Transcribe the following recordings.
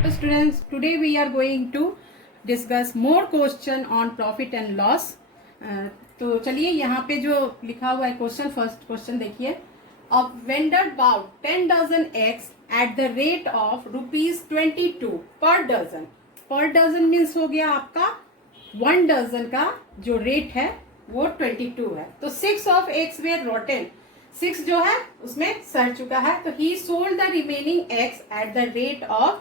So students, today we are going to discuss more question on profit and loss. तो चलिए यहाँ पे जो लिखा हुआ है क्वेश्चन, फर्स्ट क्वेश्चन देखिए. A vendor bought 10 dozen eggs at the rate of ₹22 per dozen. Per dozen means हो गया आपका 1 डजन का जो रेट है वो 22 है. तो 6 of eggs were rotten. 6 जो है उसमें सड़ चुका है. तो he sold the remaining eggs at the rate of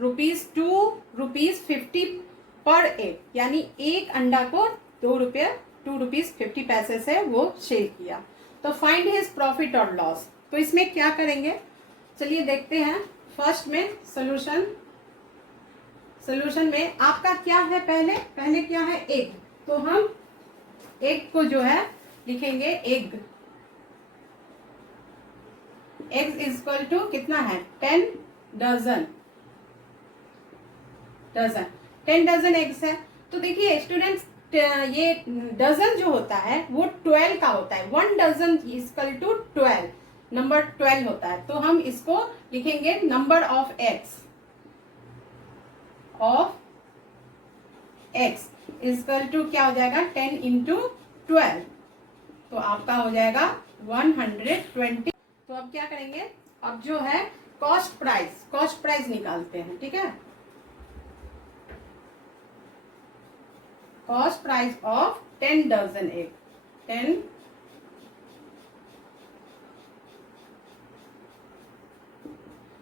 ₹2.50 पर एग, यानी एक अंडा को ₹2.50 से वो सेल किया. तो फाइंड हिज प्रॉफिट और लॉस. तो इसमें क्या करेंगे, चलिए देखते हैं. फर्स्ट में सोल्यूशन में आपका क्या है, पहले क्या है, एग. तो हम एग को जो है लिखेंगे एग इज इक्वल टू कितना है 10 डजन 10 डजन एग्स है. तो देखिए स्टूडेंट्स, ये डजन जो होता है वो 12 का होता है. 1 डजन इक्वल टू 12, नंबर 12 होता है. तो हम इसको लिखेंगे number of eggs equal to क्या हो जाएगा 10 इंटू 12. तो आपका हो जाएगा 120. तो अब क्या करेंगे, अब जो है कॉस्ट प्राइस निकालते हैं. ठीक है, cost price of 10 dozen egg. 10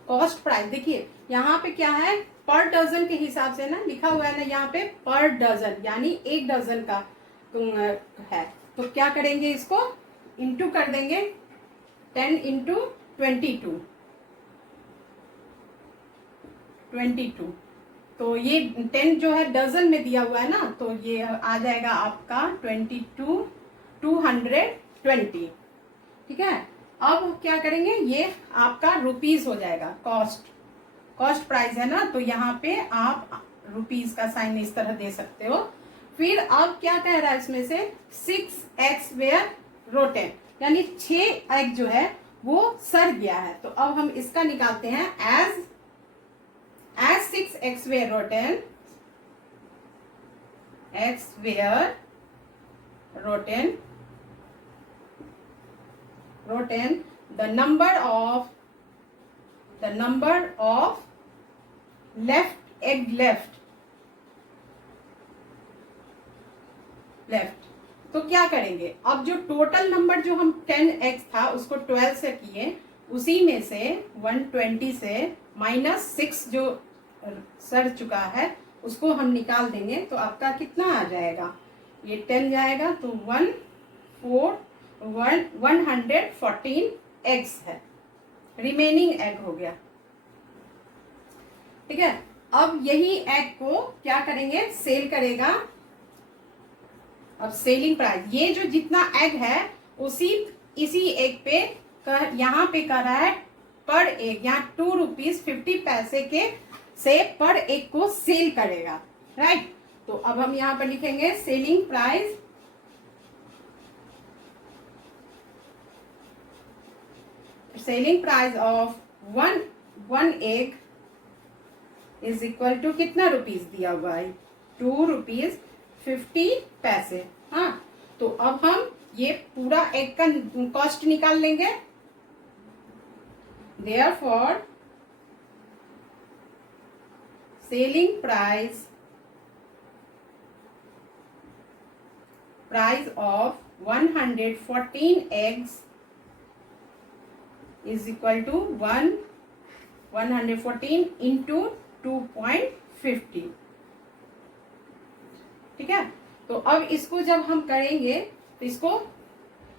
cost price, देखिए यहाँ पे क्या है, पर डजन के हिसाब से ना लिखा हुआ है ना यहाँ पे पर डजन, यानी एक डजन का है. तो क्या करेंगे, इसको इंटू कर देंगे 10 इंटू 22. तो ये 10 जो है डजन में दिया हुआ है ना, तो ये आ जाएगा आपका 220. ठीक है, अब क्या करेंगे, ये आपका रुपीस हो जाएगा. कॉस्ट प्राइस है ना, तो यहाँ पे आप रुपीस का साइन इस तरह दे सकते हो. फिर अब क्या कह रहा है इसमें से 6 eggs were rotten, यानी 6 एग जो है वो सड़ गया है. तो अब हम इसका निकालते हैं as 6 eggs were rotten, the number of left. तो क्या करेंगे, अब जो टोटल नंबर जो हम 10 eggs था उसको 12 से किए, उसी में से 120 से माइनस 6 जो सड़ चुका है उसको हम निकाल देंगे. तो आपका कितना आ जाएगा, ये 10 जाएगा तो 114 एग्स है, रिमेनिंग एग हो गया. ठीक है, अब यही एग को क्या करेंगे, सेल करेगा. अब सेलिंग प्राइस, ये जो जितना एग है इसी एग पे यहाँ पे कर रहा है पर एग, यहाँ ₹2.50 के से पर एग को सेल करेगा. राइट, तो अब हम यहाँ पर लिखेंगे selling price of one egg is equal to कितना रुपीस दिया हुआ है, ₹2.50. हाँ, तो अब हम ये पूरा एग का कॉस्ट निकाल लेंगे. Therefore, selling price of 114 eggs is equal to 114 into 2.50. ठीक है, तो अब इसको जब हम करेंगे तो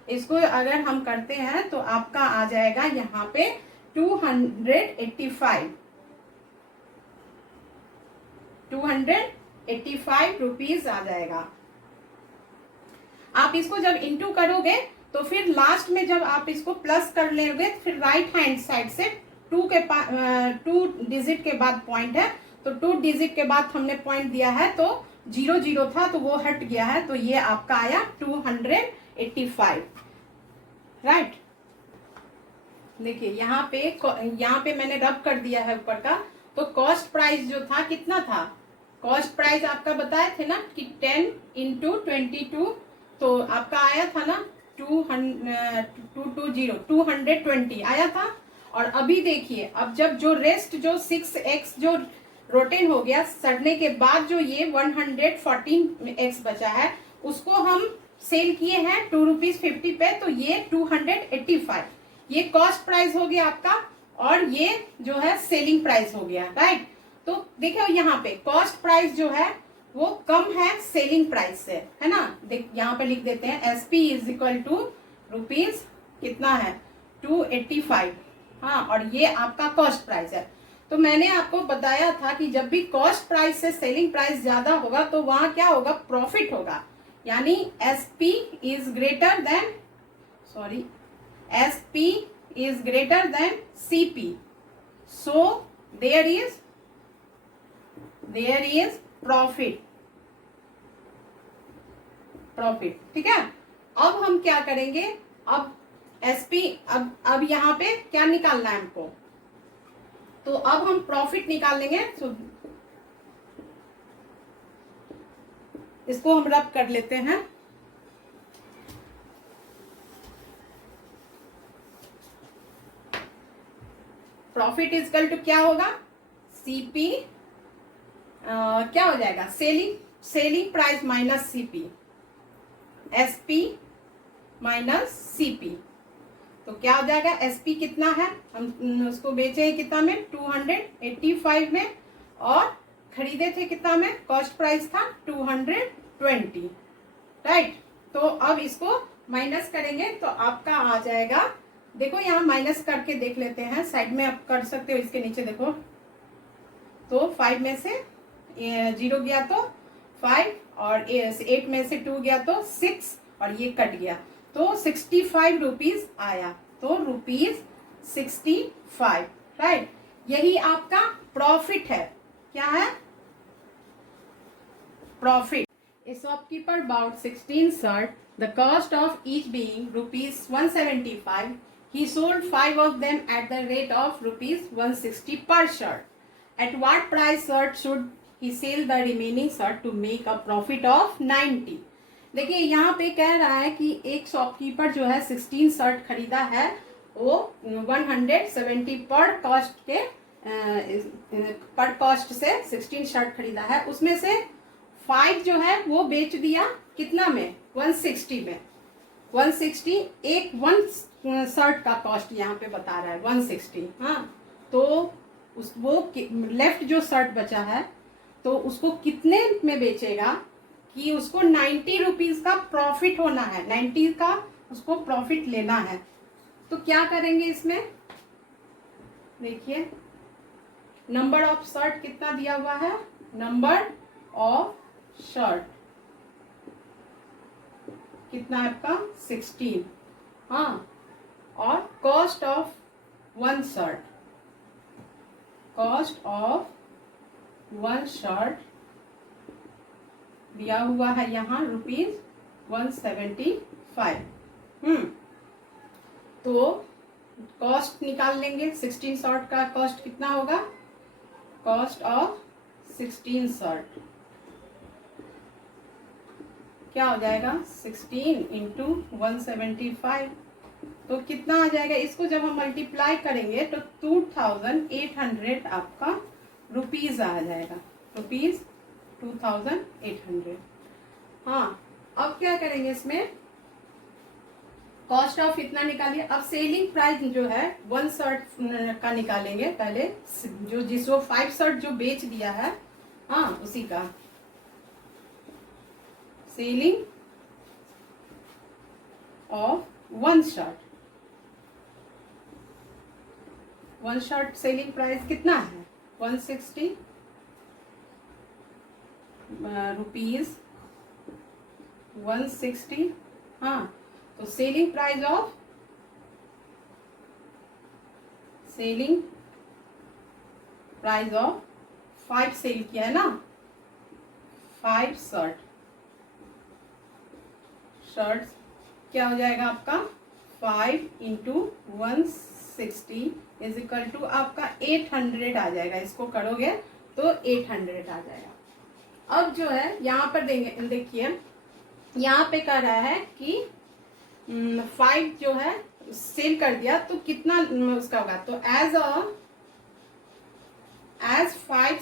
इसको अगर हम करते हैं तो आपका आ जाएगा यहाँ पे 285 रुपीस आ जाएगा. आप इसको जब इंटू करोगे तो फिर लास्ट में जब आप इसको प्लस कर लेंगे, फिर राइट हैंड साइड से 2 डिजिट के बाद पॉइंट है, तो 2 डिजिट के बाद हमने पॉइंट दिया है, तो 0 था तो वो हट गया है. तो ये आपका आया 285. राइट, देखिए यहाँ पे मैंने रब कर दिया है ऊपर का, तो कॉस्ट प्राइस जो था कितना था, कॉस्ट प्राइस आपका बताए थे ना कि 10 इंटू 22, तो आपका आया था ना 220 आया था। और अभी देखिए, अब जब जो रेस्ट जो 6x जो रोटेन हो गया सड़ने के बाद जो ये 114x बचा है उसको हम सेल किए हैं ₹2.50 पे, तो ये 285 ये कॉस्ट प्राइस हो गया आपका, और ये जो है सेलिंग प्राइस हो गया, राइट। तो देखो यहाँ पे कॉस्ट प्राइस जो है वो कम है सेलिंग प्राइस से, है ना। देख यहाँ पे लिख देते हैं SP is equal to rupees कितना है 285, हाँ, और ये आपका कॉस्ट प्राइस है। तो मैंने आपको बताया था कि जब भी कॉस्ट प्राइस से सेलिंग प्राइस ज्यादा होगा तो वहां क्या होगा, प्रॉफिट होगा, यानी SP is greater than SP is greater than CP, so there is profit, ठीक है। अब हम क्या करेंगे, अब SP अब यहाँ पे क्या निकालना है हमको, तो अब हम प्रॉफिट निकाल लेंगे। तो इसको हम रब कर लेते हैं। प्रॉफिट इजकल टू क्या होगा, CP क्या हो जाएगा, selling price minus CP, SP minus CP। तो क्या हो जाएगा, SP कितना है, हम उसको बेचे हैं कितना में 285 में, और खरीदे थे कितना में, कॉस्ट प्राइस था 220, राइट। तो अब इसको माइनस करेंगे तो आपका आ जाएगा, देखो यहाँ माइनस करके देख लेते हैं, साइड में आप कर सकते हो, इसके नीचे देखो, तो 5 में से 0 गया तो 5, और 8 में से 2 गया तो 6, और ये कट गया तो 65 रुपीज आया, तो ₹65, राइट। यही आपका प्रॉफिट है, क्या है, profit. A shopkeeper bought 16 shirts, the cost of each being ₹175. He sold 5 of them at the rate of ₹160 per shirt. At what price shirt should he sell the remaining shirt to make a profit of 90? देखिए यहाँ पे कह रहा है कि एक shopkeeper जो है 16 शर्ट खरीदा है, वो 170 पर कॉस्ट से 16 शर्ट खरीदा है, उसमें से 5 जो है वो बेच दिया कितना में, 160 में। 160 एक वन शर्ट का कॉस्ट यहाँ पे बता रहा है 160, हाँ। तो वो लेफ्ट जो शर्ट बचा है तो उसको कितने में बेचेगा कि उसको 90 रुपीज का प्रॉफिट होना है, 90 का उसको प्रॉफिट लेना है। तो क्या करेंगे इसमें, देखिए नंबर ऑफ शर्ट कितना दिया हुआ है, नंबर ऑफ शर्ट कितना है आपका 16, हाँ, और cost of one shirt, cost of one shirt दिया हुआ है यहाँ ₹175। तो कॉस्ट निकाल लेंगे, 16 शर्ट का कॉस्ट कितना होगा, कॉस्ट ऑफ 16 शर्ट क्या हो जाएगा 16 इंटू 175, तो कितना आ जाएगा, इसको जब हम मल्टीप्लाई करेंगे तो 2800 आपका रुपीज आ जाएगा, रुपीज 2800। हाँ, अब क्या करेंगे इसमें, कॉस्ट ऑफ इतना निकालिए। अब सेलिंग प्राइस जो है वन शर्ट का निकालेंगे पहले, जो जिसको 5 शर्ट जो बेच दिया है, हाँ, उसी का selling of one shirt, one shirt selling price कितना है 160 रुपीज 160, हाँ। तो selling price of selling price of 5 sell किया है ना, 5 शर्ट्स क्या हो जाएगा आपका 5 इंटू 160 इज इक्वल टू आपका 800 आ जाएगा। इसको करोगे तो 800 आ जाएगा। अब जो है यहाँ पर देंगे, देखिए यहाँ पे कह रहा है कि 5 जो है सेल कर दिया तो कितना उसका होगा। तो as 5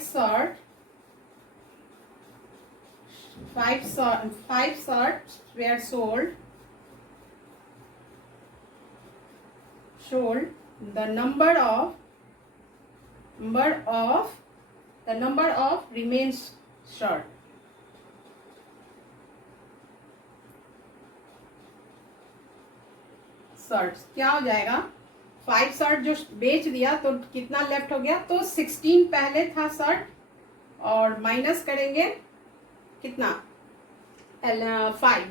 shirts were sold, the number of remains shirt, shirts क्या हो जाएगा। 5 शर्ट जो बेच दिया तो कितना लेफ्ट हो गया, तो 16 पहले था शर्ट और माइनस करेंगे कितना 5,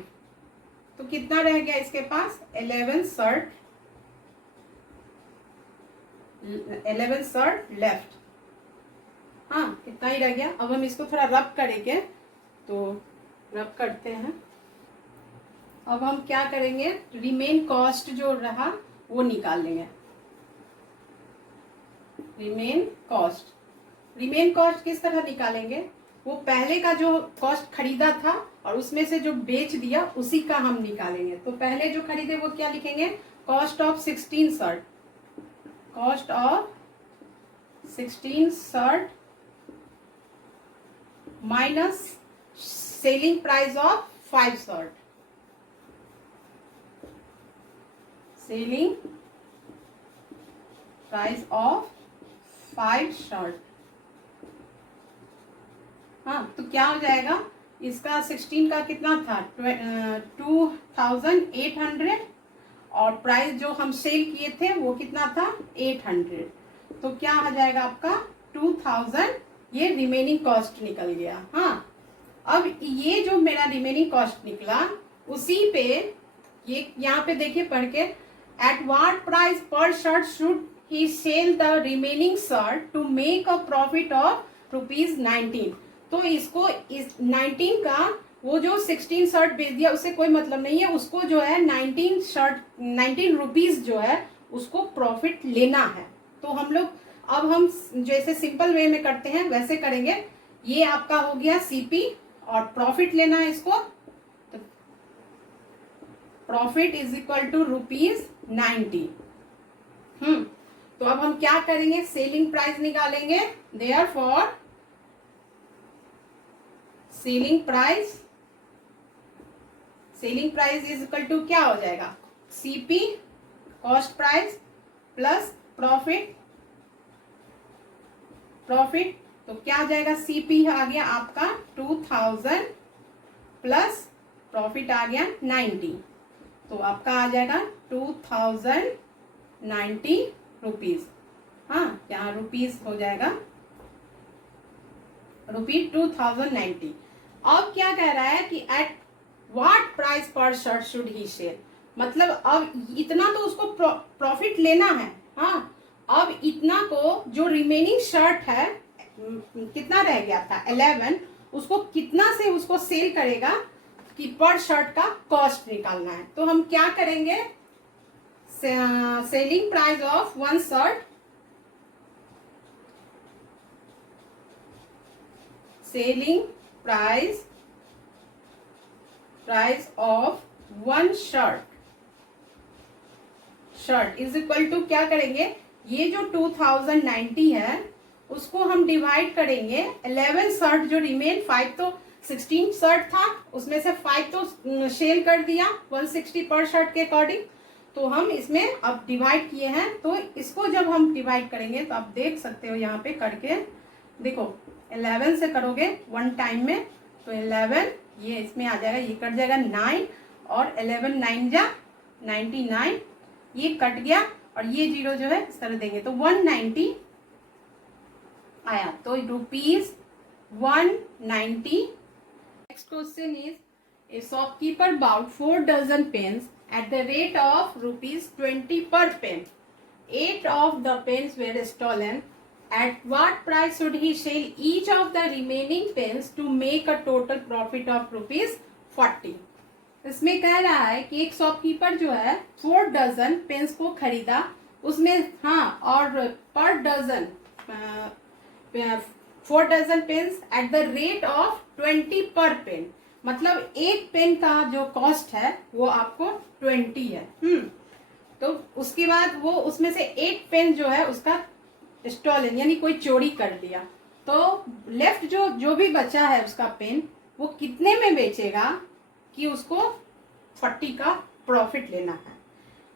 तो कितना रह गया इसके पास 11 शर्ट लेफ्ट। हाँ कितना ही रह गया। अब हम इसको थोड़ा रब करेंगे, तो रब करते हैं। अब हम क्या करेंगे, रिमेन कॉस्ट जो रहा वो निकाल लेंगे। रिमेन कॉस्ट किस तरह निकालेंगे, वो पहले का जो कॉस्ट खरीदा था और उसमें से जो बेच दिया उसी का हम निकालेंगे। तो पहले जो खरीदे वो क्या लिखेंगे, cost of 16 shirt, cost of 16 shirt minus selling price of 5 shirt, selling price of 5 shirt. हाँ तो क्या हो जाएगा, इसका 16 का कितना था 2800 और प्राइस जो हम सेल किए थे वो कितना था 800। तो क्या आ जाएगा आपका 2000, ये रिमेनिंग कॉस्ट निकल गया। हाँ अब ये जो मेरा रिमेनिंग कॉस्ट निकला उसी पे ये यहाँ पे देखिए पढ़ के, एट व्हाट प्राइस पर shirt should he sell the remaining shirt to make a profit of ₹19। तो इसको इस 19 का वो जो 16 शर्ट बेच दिया उससे कोई मतलब नहीं है, उसको जो है 19 रुपीज जो है उसको प्रॉफिट लेना है। तो हम लोग अब हम जैसे सिंपल वे में करते हैं वैसे करेंगे। ये आपका हो गया सीपी और प्रॉफिट लेना है इसको, तो प्रॉफिट इज इक्वल टू ₹90। तो अब हम क्या करेंगे, सेलिंग प्राइस निकालेंगे। Therefore selling price is equal to क्या हो जाएगा, CP cost price plus profit. तो क्या आ जाएगा, सीपी आ गया आपका 2000 प्लस प्रॉफिट आ गया 90, तो आपका आ जाएगा 2090 रुपीज। हाँ यहाँ रुपीज हो जाएगा ₹2090। अब क्या कह रहा है कि एट व्हाट प्राइस पर शर्ट शुड ही सेल, मतलब अब इतना तो उसको प्रॉफिट लेना है। हाँ अब इतना को जो रिमेनिंग शर्ट है कितना रह गया था 11, उसको कितना से उसको सेल करेगा कि पर शर्ट का कॉस्ट निकालना है। तो हम क्या करेंगे, selling price of 1 shirt, selling price of 1 shirt is equal to क्या करेंगे, ये जो 2090 है उसको हम डिवाइड करेंगे 11 शर्ट जो रिमेन, 5 तो 16 शर्ट था उसमें से 5 तो सेल कर दिया 160 पर शर्ट के अकॉर्डिंग। तो हम इसमें अब डिवाइड किए हैं, तो इसको जब हम डिवाइड करेंगे तो आप देख सकते हो यहाँ पे करके देखो 11 से करोगे 1 टाइम में तो 11 ये इसमें आ जाएगा, ये कट जाएगा 9 और 11 9 जा 99, ये कट गया और ये 0 जो है इस तरह देंगे तो 190 आया, तो ₹190। Next question is, a shopkeeper bought 4 dozen pens at the rate of ₹20 per pen. 8 of the pens were stolen. At what price should he sell each of the remaining pens to make a total profit of ₹40? इसमें कह रहा है कि एक shopkeeper जो है 4 dozen pens को खरीदा उसमें हाँ, और per dozen 4 dozen pens at the rate of 20 per pen, मतलब एक पेन का जो कॉस्ट है वो आपको 20 है। तो उसके बाद वो उसमें से एक पेन जो है उसका स्टॉलन यानी कोई चोरी कर लिया, तो लेफ्ट जो जो भी बचा है उसका पेन वो कितने में बेचेगा कि उसको 40 का प्रॉफिट लेना है,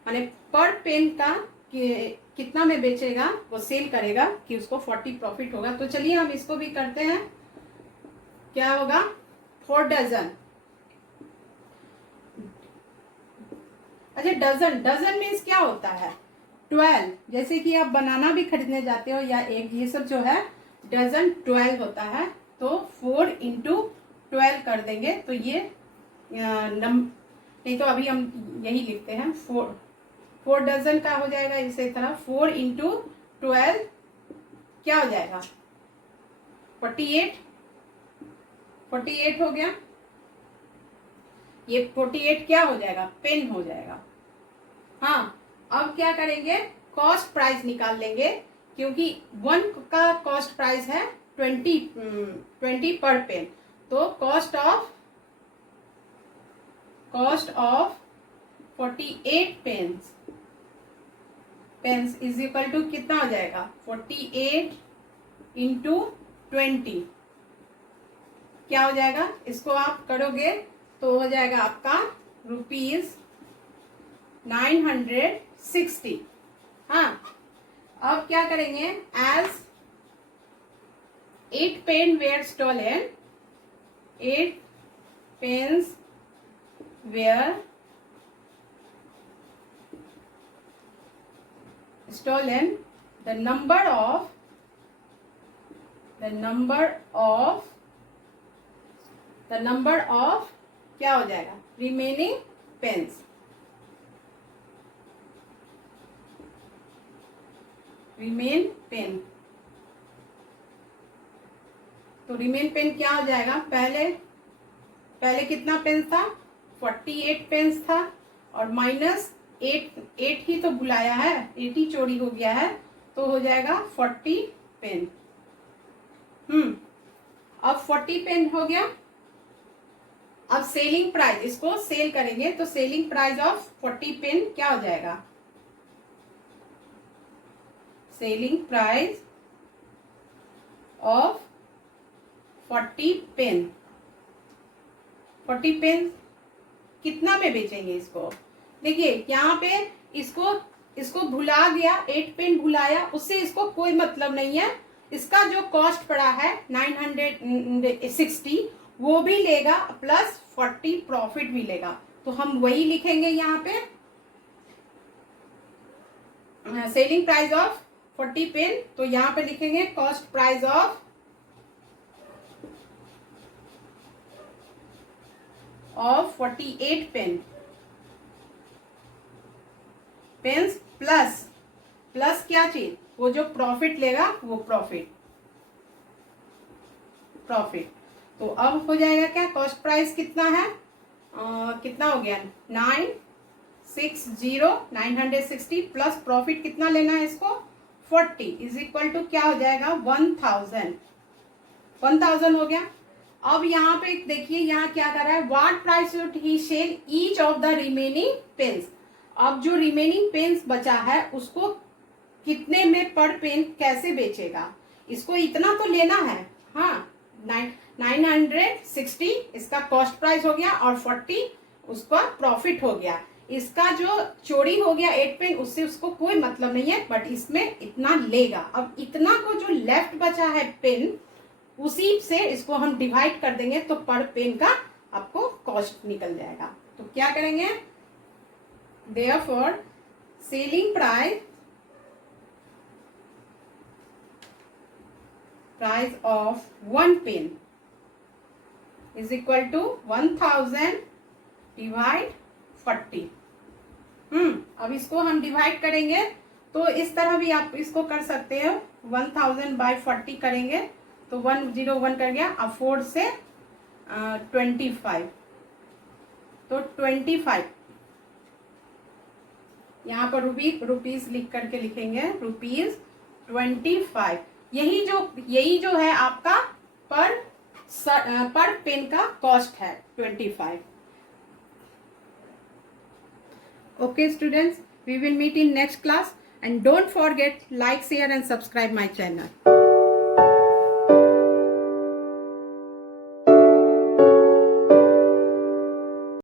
माने पर पेन का कितना में बेचेगा वो सेल करेगा कि उसको 40 प्रॉफिट होगा। तो चलिए हम इसको भी करते हैं। क्या होगा? 4 डजन, अच्छा डजन, डजन मीन्स क्या होता है? 12, जैसे कि आप बनाना भी खरीदने जाते हो या एक ये सब जो है डजन 12 होता है, तो 4 इंटू 12 कर देंगे तो ये नहीं तो अभी हम यही लिखते हैं 4 डजन का हो जाएगा इसी तरह 4 इंटू 12 क्या हो जाएगा? 48, 48 हो गया। ये 48 क्या हो जाएगा? पेन हो जाएगा। हाँ, अब क्या करेंगे? कॉस्ट प्राइस निकाल लेंगे, क्योंकि 1 का कॉस्ट प्राइस है 20 पर पेन, तो cost of 48 pens is equal to कितना हो जाएगा? 48 इंटू 20 क्या हो जाएगा? इसको आप करोगे तो हो जाएगा आपका ₹960। हाँ, अब क्या करेंगे? As 8 pen were stolen, 8 pens were stolen, the number of क्या हो जाएगा? remaining pens, remain pen, तो रिमेन पेन क्या हो जाएगा? पहले कितना पेन था? 48 पेन्स था, और माइनस 8 ही तो बुलाया है, 8 ही चोरी हो गया है, तो हो जाएगा 40 पेन। अब 40 पेन हो गया। अब सेलिंग प्राइस, इसको सेल करेंगे तो सेलिंग प्राइस ऑफ 40 पेन क्या हो जाएगा? Selling price of 40 pen, 40 pen कितना में बेचेंगे इसको? देखिए यहाँ पे इसको भुला गया, 8 पेन भुलाया, उससे इसको कोई मतलब नहीं है। इसका जो कॉस्ट पड़ा है 960 वो भी लेगा प्लस 40 प्रॉफिट भी लेगा, तो हम वही लिखेंगे यहाँ पे सेलिंग प्राइस ऑफ 40 पेन, तो यहाँ पे लिखेंगे cost price of 48 pens plus क्या चीज? वो जो प्रॉफिट लेगा वो प्रॉफिट। तो अब हो जाएगा क्या? कॉस्ट प्राइस कितना है? कितना हो गया? 960 प्लस प्रॉफिट कितना लेना है इसको? 40 इज इक्वल टू क्या हो जाएगा? 1000 हो गया। अब यहाँ पे देखिए यहाँ क्या कर रहा है? What price should he sell each of the remaining pens. अब जो रिमेनिंग पेन्स बचा है उसको कितने में पर पेन कैसे बेचेगा? इसको इतना तो लेना है। हाँ, 960 इसका कॉस्ट प्राइस हो गया और 40 उसका प्रॉफिट हो गया। इसका जो चोरी हो गया 8 पेन, उससे उसको कोई मतलब नहीं है, बट इसमें इतना लेगा। अब इतना को जो लेफ्ट बचा है पेन, उसी से इसको हम डिवाइड कर देंगे तो पर पेन का आपको कॉस्ट निकल जाएगा। तो क्या करेंगे? Therefore, selling price of 1 pen is equal to 1000 divide 40। अब इसको हम डिवाइड करेंगे तो इस तरह भी आप इसको कर सकते हो। 1000 by 40 करेंगे तो 101 कर गया। अब 4 से 25, तो 25 यहाँ पर रुपीज लिख करके लिखेंगे ₹25। यही जो है आपका पर पेन का कॉस्ट है 25। Okay students, we will meet in next class and don't forget like, share and subscribe my channel.